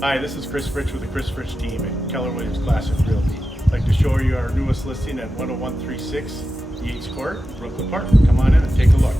Hi, this is Chris Fritch with the Chris Fritch team at Keller Classic Realty. I'd like to show you our newest listing at 10136 Yates Court, Brooklyn Park. Come on in and take a look.